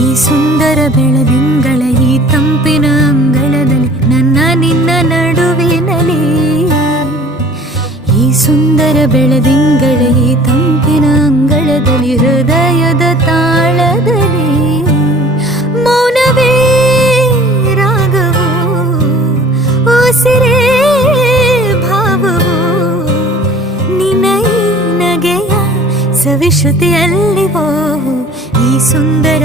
ಈ ಸುಂದರ ಬೆಳದಿಂಗಳ ಈ ತಂಪಿನ ಅಂಗಳದಲ್ಲಿ ನನ್ನ ನಿನ್ನ ನಡುವಿನಲ್ಲಿ, ಈ ಸುಂದರ ಬೆಳದಿಂಗಳ ಈ ತಂಪಿನ ಅಂಗಳದಲ್ಲಿ ಹೃದಯದ ತಾಳದಲ್ಲಿ ಮೌನವೇ ರಾಗವು, ಉಸಿರೇ ಭಾವವು, ನಿನೈ ನಗೆಯ ಸವಿಶ್ರುತಿಯಲ್ಲಿವೋ ಈ ಸುಂದರ